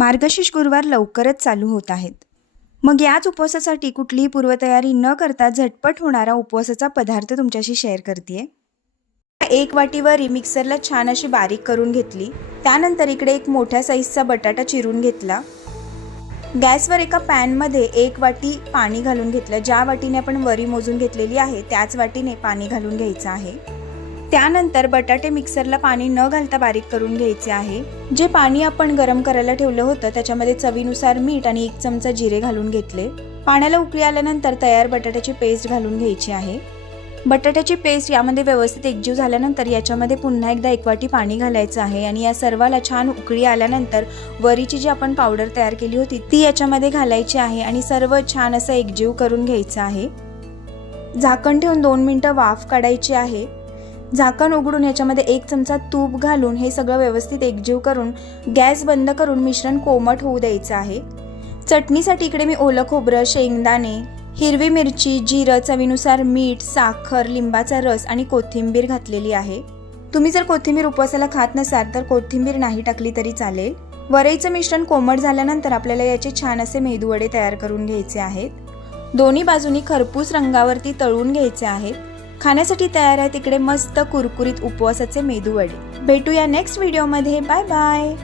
मार्गशीर्ष गुरुवार लवकरच चालू होत आहेत. मग याच उपवासासाठी कुठलीही पूर्वतयारी न करता झटपट होणारा उपवासाचा पदार्थ तुमच्याशी शेअर करते. 1 वाटी वरी मिक्सरला छान अशी बारीक करून घेतली. त्यानंतर इकडे एक मोठ्या साईजचा बटाटा चिरून घेतला. गॅसवर एका पॅनमध्ये 1 वाटी पाणी घालून घेतलं. ज्या वाटीने आपण वरी मोजून घेतलेली आहे त्याच वाटीने पाणी घालून घ्यायचं आहे. त्यानंतर बटाटे मिक्सरला पाणी न घालता बारीक करून घ्यायचे आहे. जे पाणी आपण गरम करायला ठेवलं होतं त्याच्यामध्ये चवीनुसार मीठ आणि 1 चमचा जिरे घालून घेतले. पाण्याला उकळी आल्यानंतर तयार बटाट्याची पेस्ट घालून घ्यायची आहे. बटाट्याची पेस्ट यामध्ये व्यवस्थित एकजीव झाल्यानंतर याच्यामध्ये पुन्हा एकदा 1 वाटी पाणी घालायचं आहे आणि या सर्वाला छान उकळी आल्यानंतर वरीची जी आपण पावडर तयार केली होती ती याच्यामध्ये घालायची आहे आणि सर्व छान असं एकजीव करून घ्यायचं आहे. झाकण ठेवून 2 मिनिटं वाफ काढायची आहे. झाकण उघडून याच्यामध्ये 1 चमचा तूप घालून हे सगळं व्यवस्थित एकजीव करून गॅस बंद करून मिश्रण कोमट होऊ द्यायचं आहे. चटणीसाठी इकडे मी ओलं खोबरं, शेंगदाणे, हिरवी मिरची, जिरं, चवीनुसार मीठ, साखर, लिंबाचा रस आणि कोथिंबीर घातलेली आहे. तुम्ही जर कोथिंबीर उपवासाला खात नसाल तर कोथिंबीर नाही टाकली तरी चालेल. वरईचं मिश्रण कोमट झाल्यानंतर आपल्याला याचे छान असे मेदूवडे तयार करून घ्यायचे आहेत. दोन्ही बाजूनी खरपूस रंगावरती तळून घ्यायचे आहेत. खाण्यासाठी तयार आहेत इकडे मस्त कुरकुरीत उपवासाचे मेदूवडे. भेटूया नेक्स्ट व्हिडिओमध्ये. Bye bye.